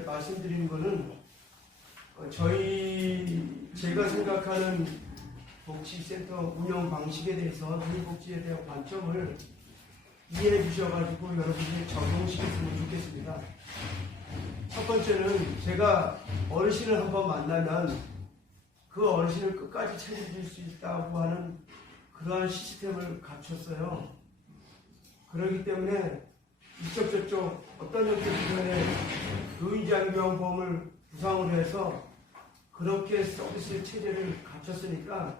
말씀드리는 거는 어, 저희 제가 생각하는 복지센터 운영 방식에 대해서 노인복지에 대한 관점을 이해해 주셔가지고 여러분들이 적용시켰으면 좋겠습니다. 첫 번째는 제가 어르신을 한번 만나면 그 어르신을 끝까지 책임질 수 있다고 하는 그러한 시스템을 갖췄어요. 그렇기 때문에 이쪽 저쪽 어떤 형태든간에 노인장병보험을 구상으로 해서 그렇게 서비스 체제를 갖췄으니까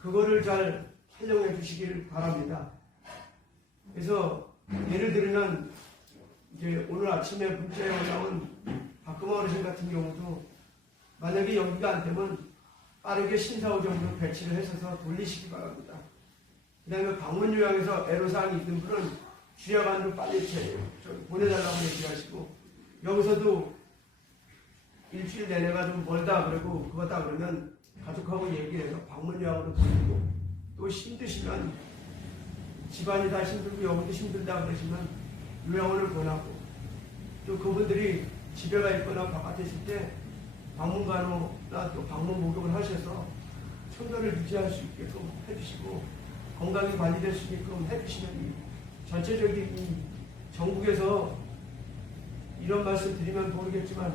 그거를 잘 활용해 주시길 바랍니다. 그래서 예를 들면 이제 오늘 아침에 문자에 올라온 박금호 어르신 같은 경우도 만약에 여기가 안 되면 빠르게 신사후 정도 배치를 해서 돌리시기 바랍니다. 그 다음에 방문 요양에서 애로사항이 있는 분은 주야 반으로 빨리 제, 저기 보내달라고 얘기하시고 여기서도 일주일 내내가 좀 멀다 그러고 그거다 그러면 가족하고 얘기해서 방문 요양으로 보내고 또 힘드시면 집안이 다 힘들고 여기도 힘들다 그러시면 요양원을 보내고 또 그분들이 집에 가 있거나 바깥에 있을 때 방문간호나 또 방문 목욕을 하셔서 청결을 유지할 수 있게끔 해주시고 건강이 관리될 수 있게끔 해주시는 이 전체적인 이 전국에서 이런 말씀 드리면 모르겠지만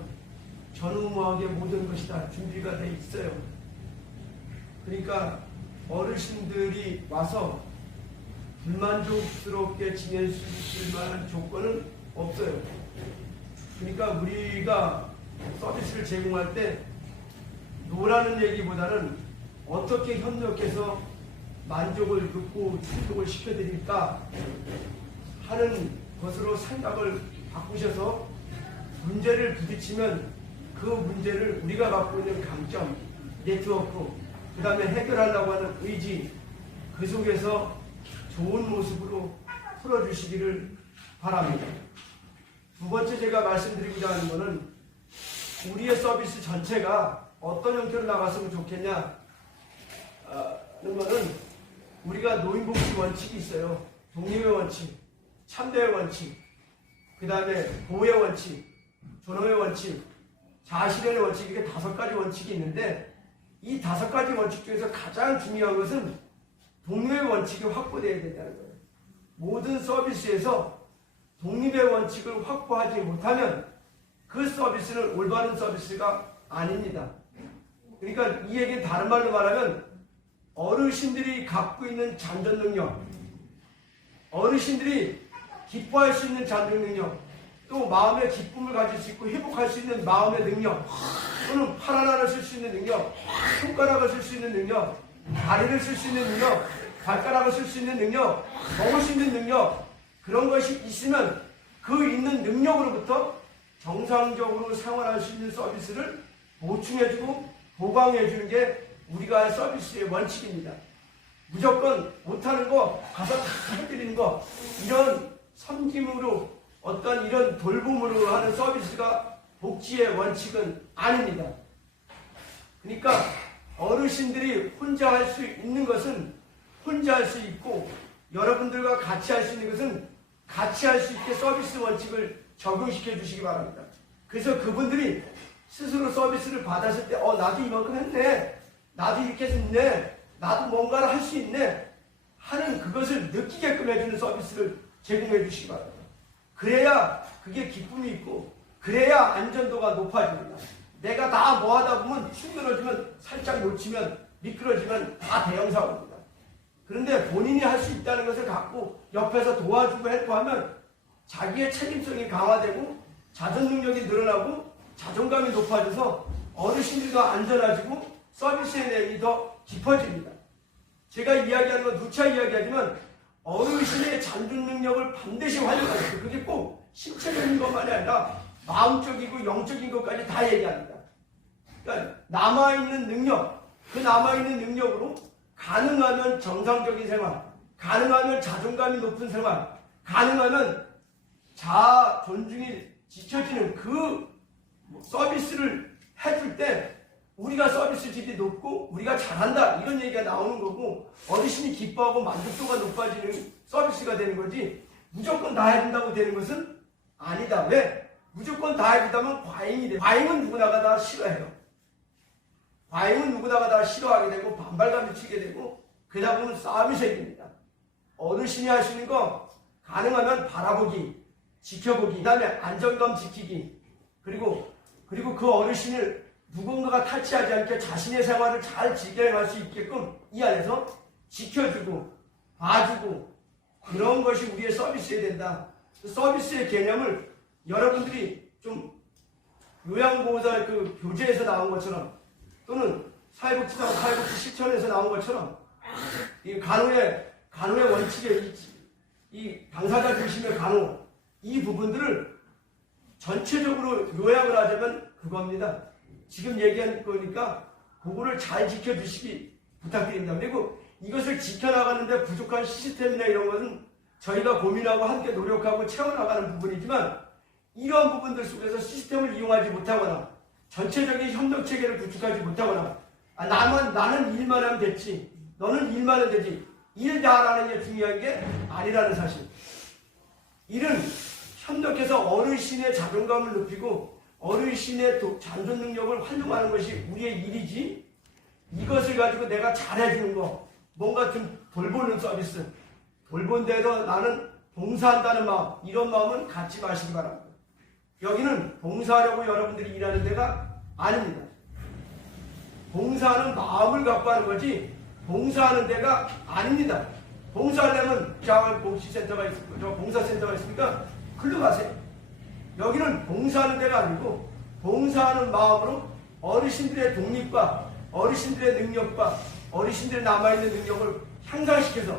전무후무하게 모든 것이 다 준비가 돼 있어요. 그러니까 어르신들이 와서 불만족스럽게 지낼 수 있을 만한 조건은 없어요. 그러니까 우리가 서비스를 제공할 때 노라는 얘기보다는 어떻게 협력해서 만족을 듣고 충족을 시켜드릴까 하는 것으로 생각을 바꾸셔서 문제를 부딪히면 그 문제를 우리가 갖고 있는 강점, 네트워크, 그 다음에 해결하려고 하는 의지, 그 속에서 좋은 모습으로 풀어주시기를 바랍니다. 두 번째 제가 말씀드리고자 하는 것은 우리의 서비스 전체가 어떤 형태로 나갔으면 좋겠냐 하는 것은 우리가 노인복지 원칙이 있어요. 독립의 원칙, 참대의 원칙, 그 다음에 보호의 원칙, 존엄의 원칙, 자아실현의 원칙 이게 다섯 가지 원칙이 있는데 이 다섯 가지 원칙 중에서 가장 중요한 것은 독립의 원칙이 확보되어야 된다는 거예요. 모든 서비스에서 독립의 원칙을 확보하지 못하면 그 서비스는 올바른 서비스가 아닙니다. 그러니까 이 얘기는 다른 말로 말하면 어르신들이 갖고 있는 잠전 능력, 어르신들이 기뻐할 수 있는 잠전 능력, 또 마음의 기쁨을 가질 수 있고 회복할 수 있는 마음의 능력, 또는 팔 하나를 쓸 수 있는 능력, 손가락을 쓸 수 있는 능력, 다리를 쓸 수 있는 능력, 발가락을 쓸 수 있는 능력, 먹을 수 있는 능력, 그런 것이 있으면 그 있는 능력으로부터 정상적으로 생활할 수 있는 서비스를 보충해주고 보강해주는 게 우리가 할 서비스의 원칙입니다. 무조건 못하는 거 가서 다 해드리는 거 이런 섬김으로 어떤 이런 돌봄으로 하는 서비스가 복지의 원칙은 아닙니다. 그러니까 어르신들이 혼자 할 수 있는 것은 혼자 할 수 있고 여러분들과 같이 할 수 있는 것은 같이 할 수 있게 서비스 원칙을 적용시켜 주시기 바랍니다. 그래서 그분들이 스스로 서비스를 받았을 때, 어, 나도 이만큼 했네. 나도 이렇게 했네. 나도 뭔가를 할 수 있네. 하는 그것을 느끼게끔 해주는 서비스를 제공해 주시기 바랍니다. 그래야 그게 기쁨이 있고, 그래야 안전도가 높아집니다. 내가 다 뭐 하다 보면 힘들어지면 살짝 놓치면 미끄러지면 다 대형사고입니다. 그런데 본인이 할 수 있다는 것을 갖고 옆에서 도와주고 help 하면 자기의 책임성이 강화되고 자존 능력이 늘어나고 자존감이 높아져서 어르신들도 안전해지고 서비스의 내용이 더 깊어집니다. 제가 이야기하는 건 누차 이야기하지만 어르신의 잔존 능력을 반드시 활용하세요. 그게 꼭 신체적인 것만이 아니라 마음적이고 영적인 것까지 다 얘기합니다. 그러니까 남아있는 능력, 그 남아있는 능력으로 가능하면 정상적인 생활, 가능하면 자존감이 높은 생활, 가능하면 자아 존중이 지켜지는 그 서비스를 해줄 때 우리가 서비스 질이 높고 우리가 잘한다 이런 얘기가 나오는 거고 어르신이 기뻐하고 만족도가 높아지는 서비스가 되는 거지 무조건 다 해준다고 되는 것은 아니다. 왜? 무조건 다 해준다면 과잉이 돼. 과잉은 누구나가 다 싫어해요. 과잉은 누구나가 다 싫어하게 되고 반발감이 치게 되고 그러다 보면 싸움이 생깁니다. 어르신이 하시는 거 가능하면 바라보기, 지켜보기, 그 다음에 안정감 지키기, 그리고 그리고 그 어르신을 누군가가 탈취하지 않게 자신의 생활을 잘 즐겨갈 수 있게끔 이 안에서 지켜주고 봐주고 그런 것이 우리의 서비스여야 된다. 그 서비스의 개념을 여러분들이 좀 요양보호사 그 교재에서 나온 것처럼 또는 사회복지상 사회복지 실천에서 나온 것처럼 이 간호의 간호의 원칙의 이, 이 당사자 중심의 간호 이 부분들을 전체적으로 요약을 하자면 그겁니다. 지금 얘기한 거니까 그거를 잘 지켜주시기 부탁드립니다. 그리고 이것을 지켜나가는데 부족한 시스템이나 이런 것은 저희가 고민하고 함께 노력하고 채워나가는 부분이지만 이러한 부분들 속에서 시스템을 이용하지 못하거나 전체적인 협력 체계를 구축하지 못하거나 아, 나만 나는 일만 하면 됐지 너는 일만 하면 되지 일 잘하는 게 중요한 게 아니라는 사실 일은 협력해서 어르신의 자존감을 높이고 어르신의 도- 잔존 능력을 활용하는 것이 우리의 일이지 이것을 가지고 내가 잘해주는 거 뭔가 좀 돌보는 서비스 돌본데도 나는 봉사한다는 마음 이런 마음은 갖지 마시기 바랍니다. 여기는 봉사하려고 여러분들이 일하는 데가 아닙니다. 봉사하는 마음을 갖고 하는 거지 봉사하는 데가 아닙니다. 봉사하려면 자활 복지센터가 있고 저 봉사센터가 있으니까 글로 가세요 여기는 봉사하는 데가 아니고 봉사하는 마음으로 어르신들의 독립과 어르신들의 능력과 어르신들의 남아있는 능력을 향상시켜서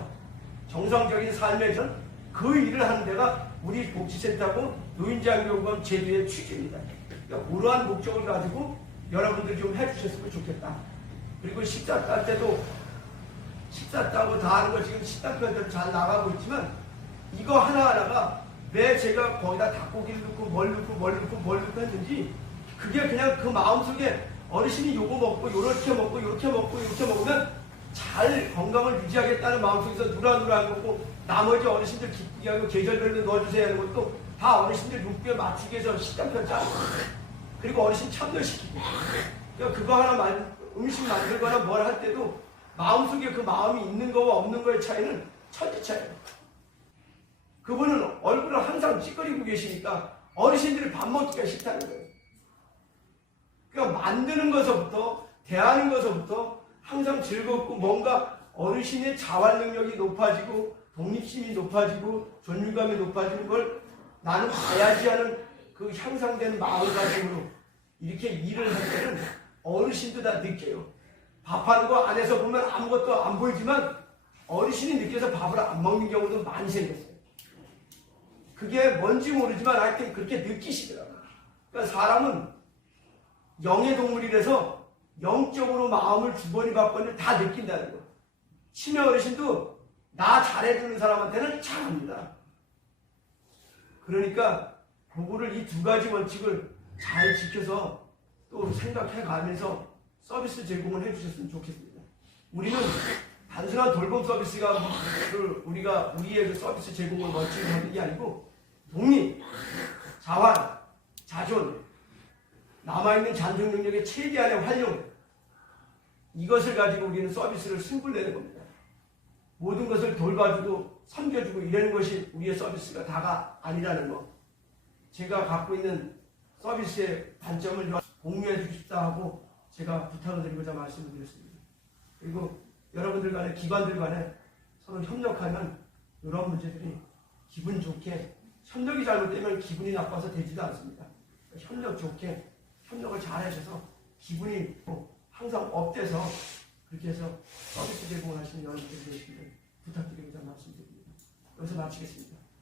정상적인 삶의 전그 일을 하는 데가 우리 복지센터고 노인장교육원 제도의 취지입니다. 그러니까 그러한 목적을 가지고 여러분들이 좀 해주셨으면 좋겠다. 그리고 식사 딸 때도 식사 따고 다 하는 거 지금 식단편대로 잘 나가고 있지만 이거 하나하나가 왜 제가 거기다 닭고기를 넣고 뭘 넣고 뭘 넣고 뭘 넣고 했는지 그게 그냥 그 마음속에 어르신이 요거 먹고 요렇게 먹고 요렇게 먹고 요렇게 먹으면 잘 건강을 유지하겠다는 마음속에서 누라누라한 거고 나머지 어르신들 기쁘게 하고 계절별로 넣어주세요 하는 것도 다 어르신들 욕구에 맞추기 위해서 식단 편 짜고 그리고 어르신 참여시키고 그러니까 그거 하나 만, 음식 만들거나 뭘 할 때도 마음속에 그 마음이 있는 거와 없는 거의 차이는 천지 차이예요. 찌그리고 계시니까 어르신들이 밥 먹기가 싫다는 거예요. 그러니까 만드는 것부터 대하는 것부터 항상 즐겁고 뭔가 어르신의 자활 능력이 높아지고 독립심이 높아지고 존중감이 높아지는 걸 나는 봐야지 하는 그 향상된 마음가짐으로 이렇게 일을 할 때는 어르신도 다 느껴요. 밥하는 거 안에서 보면 아무것도 안 보이지만 어르신이 느껴서 밥을 안 먹는 경우도 많이 생겼어요. 그게 뭔지 모르지만 하여튼 그렇게 느끼시더라고요. 그러니까 사람은 영의 동물이라서 영적으로 마음을 주거니 받거니 다 느낀다는 거. 치매 어르신도 나 잘해주는 사람한테는 잘합니다. 그러니까 그거를 이 두 가지 원칙을 잘 지켜서 또 생각해 가면서 서비스 제공을 해주셨으면 좋겠습니다. 우리는 단순한 돌봄 서비스가 그 우리가 우리의 그 서비스 제공을 원칙으로 하는 게 아니고 독립, 자활, 자존, 남아있는 잔존 능력의 최대한의 활용 이것을 가지고 우리는 서비스를 승부내는 겁니다. 모든 것을 돌봐주고 섬겨주고 이러는 것이 우리의 서비스가 다가 아니라는 거. 제가 갖고 있는 서비스의 단점을 공유해 주십사 하고 제가 부탁을 드리고자 말씀을 드렸습니다. 그리고 여러분들 간에 기관들 간에 서로 협력하면 이런 문제들이 기분 좋게 협력이 잘못되면 기분이 나빠서 되지도 않습니다. 협력 좋게 협력을 잘 하셔서 기분이 뭐 항상 업돼서 그렇게 해서 서비스 제공을 하시는 여러분들이 계시기를 부탁드리고자 말씀드립니다. 여기서 마치겠습니다.